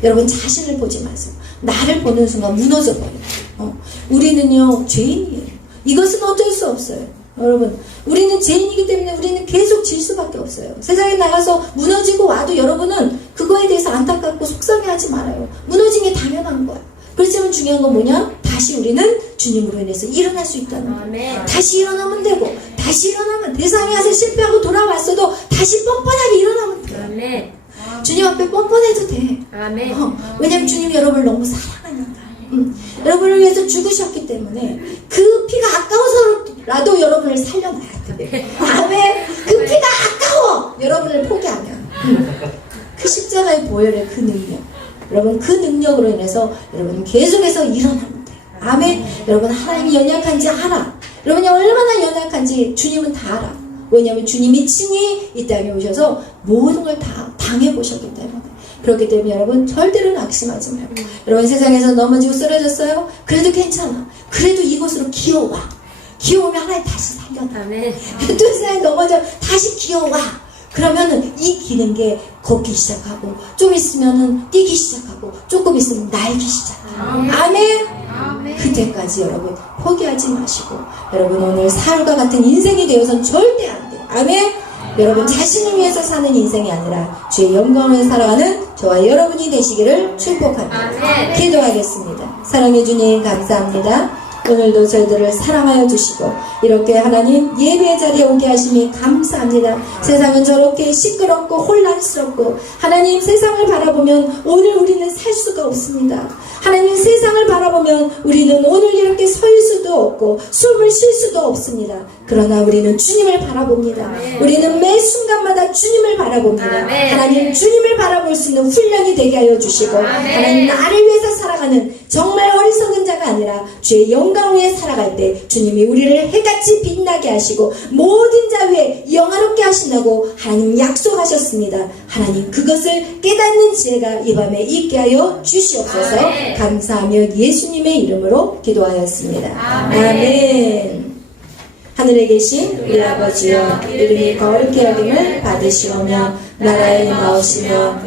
여러분 자신을 보지 마세요. 나를 보는 순간 무너져 버려요. 우리는요 죄인이에요. 이것은 어쩔 수 없어요. 여러분 우리는 죄인이기 때문에 우리는 계속 질 수밖에 없어요. 세상에 나가서 무너지고 와도 여러분은 그거에 대해서 안타깝고 속상해하지 말아요. 무너진 게 당연한 거야. 그렇지만 중요한 건 뭐냐? 다시 우리는 주님으로 인해서 일어날 수 있다는 거예요. 다시 일어나면 되고 다시 일어나면 세상에 가서 실패하고 돌아왔어도 다시 뻔뻔하게 일어나면 돼요. 아멘. 주님 앞에 뻔뻔해도 돼. 아멘. 왜냐면 주님이 여러분을 너무 사랑하니까. 여러분을 위해서 죽으셨기 때문에 그 피가 아까워서라도 여러분을 살려놔야 돼. 아멘. 그 피가 아까워. 여러분을 포기하면 그 십자가의 보혈의 그 능력, 여러분 그 능력으로 인해서 여러분 계속해서 일어나면 돼요. 아멘. 여러분 하나님이 연약한지 알아. 여러분이 얼마나 연약한지 주님은 다 알아. 왜냐하면 주님이 친히 이 땅에 오셔서 모든 걸 다 당해보셨기 때문에. 그렇기 때문에 여러분 절대로 낙심하지 말고 여러분 세상에서 넘어지고 쓰러졌어요? 그래도 괜찮아. 그래도 이곳으로 기어와. 기어오면 하나님 다시 살려놔. 아멘. 또 세상에 넘어져 다시 기어와. 그러면은 이기는 게 걷기 시작하고 좀 있으면은 뛰기 시작하고 조금 있으면 날기 시작해요. 아멘. 그때까지 여러분 포기하지 마시고 여러분 오늘 사울과 같은 인생이 되어서는 절대 안 돼요. 아멘. 여러분 자신을 위해서 사는 인생이 아니라 주의 영광을 살아가는 저와 여러분이 되시기를 축복합니다. 기도하겠습니다. 사랑해 주님 감사합니다. 오늘도 저희들을 사랑하여 주시고 이렇게 하나님 예배 자리에 오게 하심이 감사합니다. 세상은 저렇게 시끄럽고 혼란스럽고 하나님 세상을 바라보면 오늘 우리는 살 수가 없습니다. 하나님 세상을 바라보면 우리는 오늘 이렇게 설 수도 없고 숨을 쉴 수도 없습니다. 그러나 우리는 주님을 바라봅니다. 우리는 매 순간마다 주님을 바라봅니다. 하나님 주님을 바라볼 수 있는 훈련이 되게 하여 주시고 하나님 나를 위해서 살아가는 정말 어리석은 자가 아니라 주의 영광 위에 살아갈 때 주님이 우리를 해같이 빛나게 하시고 모든 자 위에 영화롭게 하신다고 하나님 약속하셨습니다. 하나님 그것을 깨닫는 지혜가 이 밤에 있게 하여 주시옵소서. 감사하며 예수님의 이름으로 기도하였습니다. 아멘. 하늘에 계신 우리 아버지여 이름이 거룩히 여김을 받으시오며 나라의 나오시며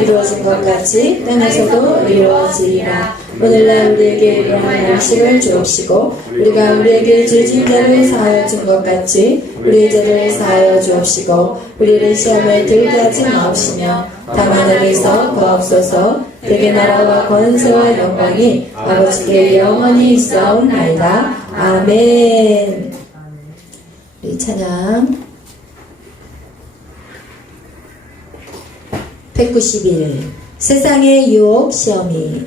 이루어진 것 같이 땅에서도 이루어지리라. 오늘날 우리에게 일용할 양식을 주옵시고 우리가 우리에게 죄진 자를 사하여 준 것 같이 우리의 죄를 사하여 주옵시고 우리를 시험에 들게 하지 마옵시며 다만 하늘에서 거하옵소서. 대개 나라와 권세와 영광이 아버지께 영원히 있사옵나이다. 아멘. 우리 찬양 191 세상의 유혹 시험이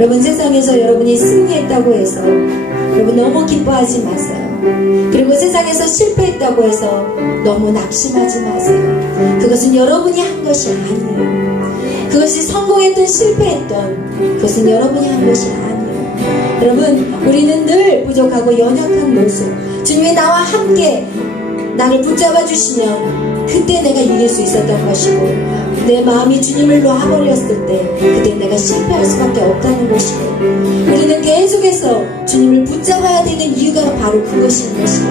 여러분 세상에서 여러분이 승리했다고 해서 여러분 너무 기뻐하지 마세요. 그리고 세상에서 실패했다고 해서 너무 낙심하지 마세요. 그것은 여러분이 한 것이 아니에요. 그것이 성공했든 실패했든 그것은 여러분이 한 것이 아니에요. 여러분 우리는 늘 부족하고 연약한 모습, 주님이 나와 함께 나를 붙잡아 주시면 그때 내가 이길 수 있었던 것이고, 내 마음이 주님을 놔버렸을 때 그때 내가 실패할 수밖에 없다는 것이고, 우리는 계속해서 주님을 붙잡아야 되는 이유가 바로 그것인 것이고,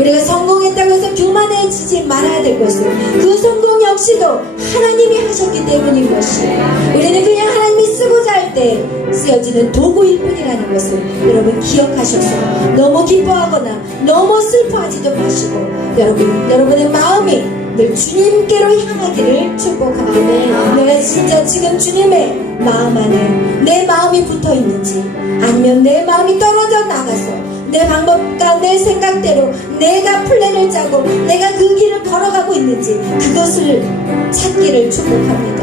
우리가 성공했다고 해서 교만해지지 말아야 될 것은 그 성공 역시도 하나님이 하셨기 때문인 것이에요. 우리는 그냥 하나님이 쓰고자 할 때 쓰여지는 도구일 뿐이라는 것을 여러분 기억하셔서 너무 기뻐하거나 너무 슬퍼하지도 마시고 여러분의 마음이 늘 주님께로 향하기를 축복합니다. 내가 진짜 지금 주님의 마음 안에 내 마음이 붙어 있는지, 아니면 내 마음이 떨어져 나가서 내 방법과 내 생각대로 내가 플랜을 짜고 내가 그 길을 걸어가고 있는지 그것을 찾기를 축복합니다.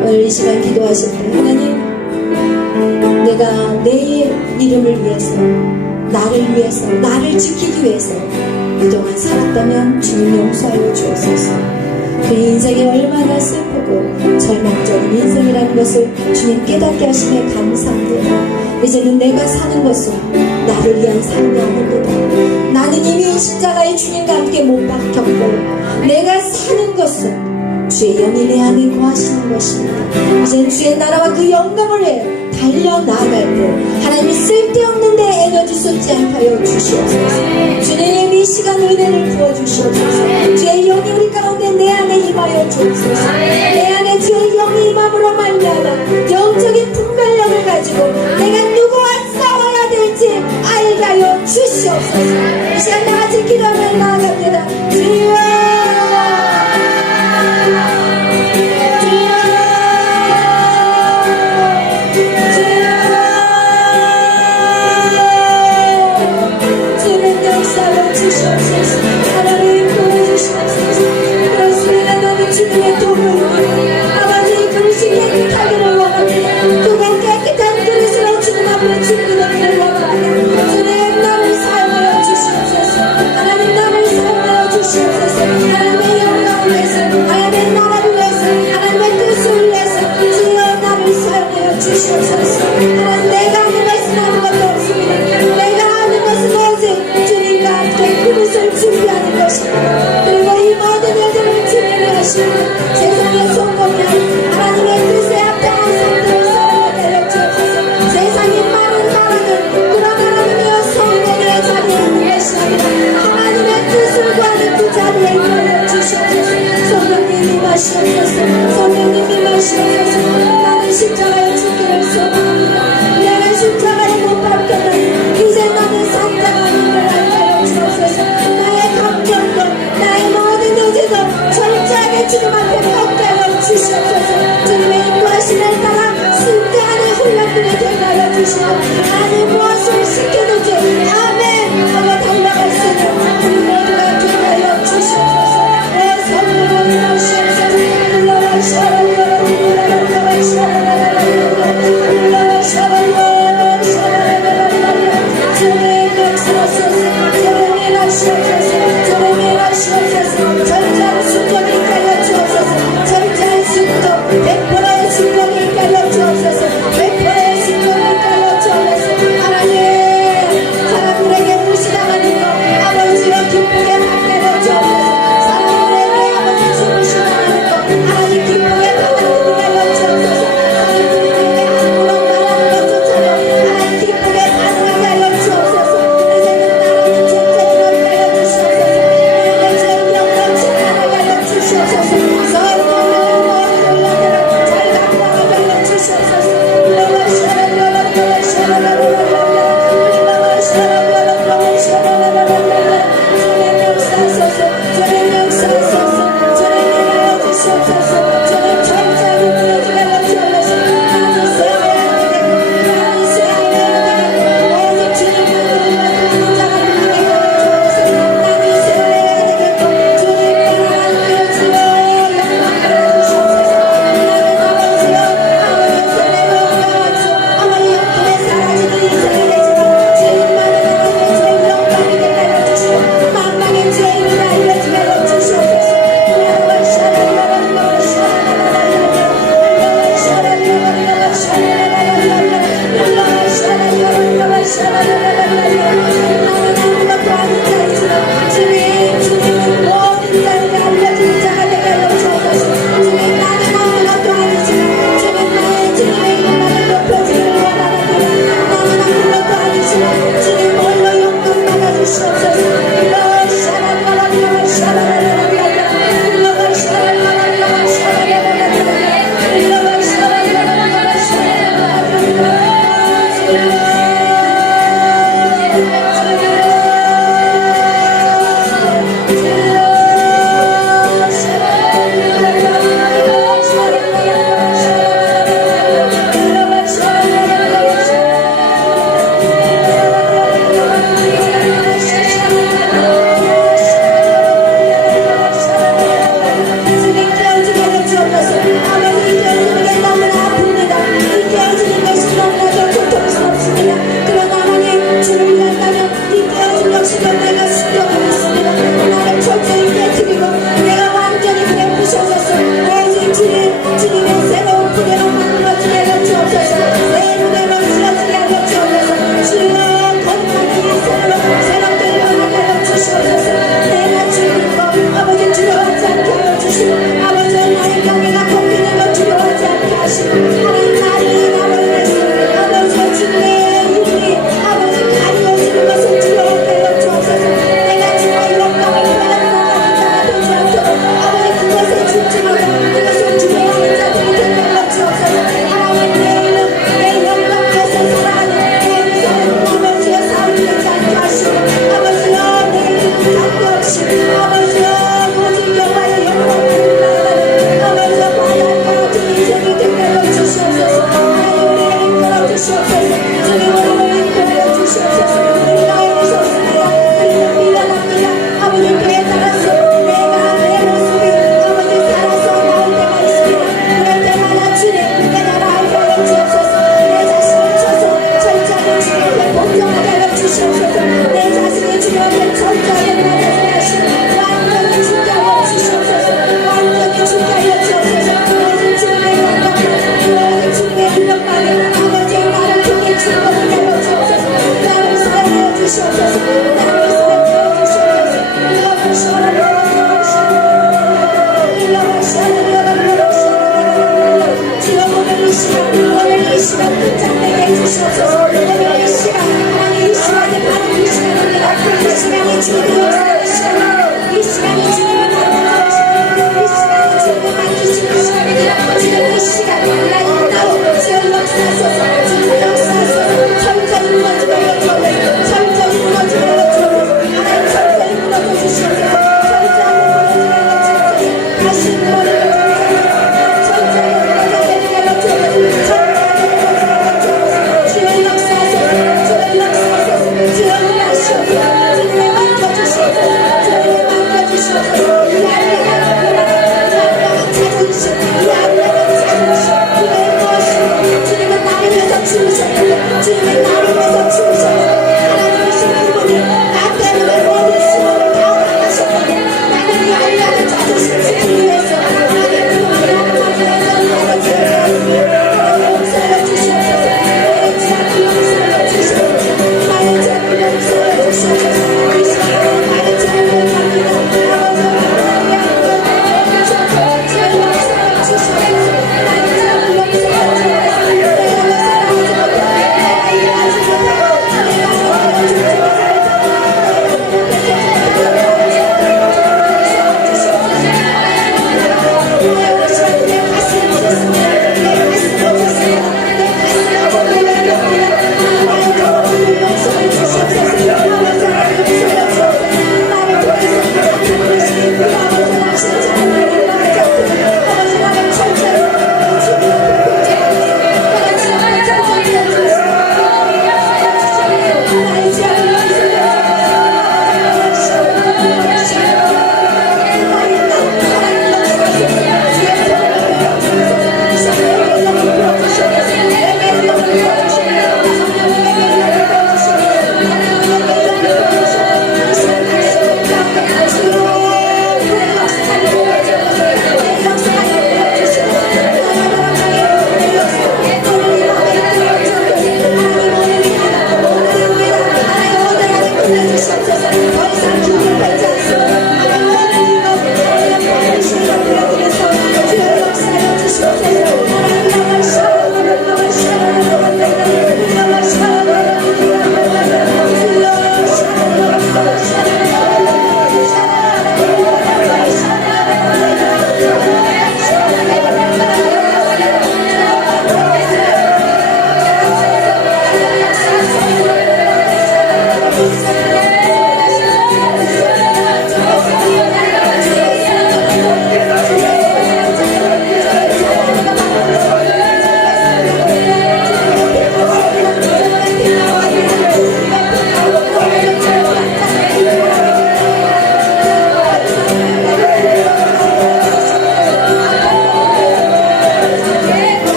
오늘 이 시간 기도하실 때 하나님, 내가 내 이름을 위해서, 나를 위해서, 나를 지키기 위해서 그동안 살았다면 주님 용서하여 주옵소서. 그 인생이 얼마나 슬프고 절망적인 인생이라는 것을 주님 깨닫게 하심에 감사합니다. 이제는 내가 사는 것은 나를 위한 삶이 아닙니다. 나는 이미 십자가의 주님과 함께 못 박혔고, 내가 사는 것은 주의 영이 내 안에 거하시는 것입니다. 이제는 주의 나라와 그 영광을 위해 달려나갈 때 하나님이 쓸데없는 데 에너지 쏟지 않게 하여 주시옵소서. 주님 이 시간 은혜를 부어주시옵소서. 주의 영이 우리 가운데 내 안에 임하여 주옵소서. 내 안에 주의 영이 임함으로 말미암아 영적인 분별력을 가지고 내가 누구와 싸워야 될지 알게 하여 주시옵소서. 이 시간 나같이 기도하며 나아갑니다. 주여, 하나님 도와주시옵소서. 그렇습니다. 나는 주님의 도움을 아버지 그릇이 깨끗하기를 원합니다. 그건 깨끗한 그릇으로 주님 앞에 준비되기를 원합니다. 주님 나를 사용하여 주시옵소서. 하나님 나를 사용하여 주시옵소서. 하나님의 영광을 위해서, 하나님의 나라를 위해서, 하나님의 뜻을 위해서 주여 나를 사용하여 주시옵소서. 하나님 내가 아는 것은 아무것도 없습니다. 내가 아는 것은 오직 주님과 함께 그릇을 준비하는 것입니다. 그리고 이 모든 일들을 주님이 하시고 세상의 성공이나 하나님의 뜻에 합당한 삶들을 살아가게 하여 주옵소서. 세상이 많은 나라는 그런 하나님이여 성공의 자리에 있는 것이 아니라 하나님의 뜻을 구하는 그 자리에 이끌어 주시옵소서. 성령님 임하시옵소서. 성령님 임하시옵소서. 나는 십자가의 죽기를 소망합니다. 내가 십자가에 못 박혔다니 이제 나는 산자가 아님을 알게 하여 주옵소서. 나의 감정도 나의 모든 의지도 철저하게 주님 앞에 꺾게 하여 주시옵소서. 주님의 인도하심에 따라 승리하는 훈련들이 되게 하여 주시고 하나님 무엇을 시키든지 아멘 하고 달려갈 수 있는 우리 모두가 되게 하여 주시옵소서. 내 성령을 임하시옵소서. 절대한 순종이 있게 하여 주옵소서. 절대한 순종 100%의 순종이 있게 하여 주옵소서. 100%의 순종이 있게 하여 주옵소서. 하나님 Hallelujah.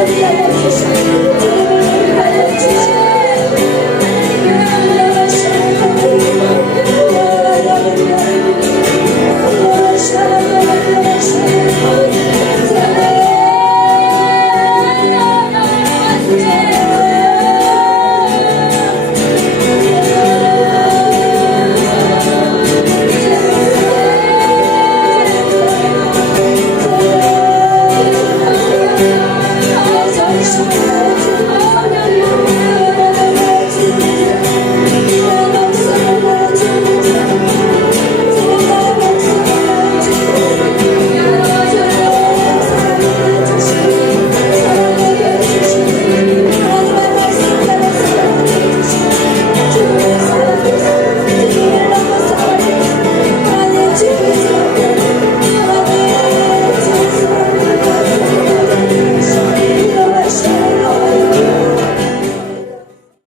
할렐루야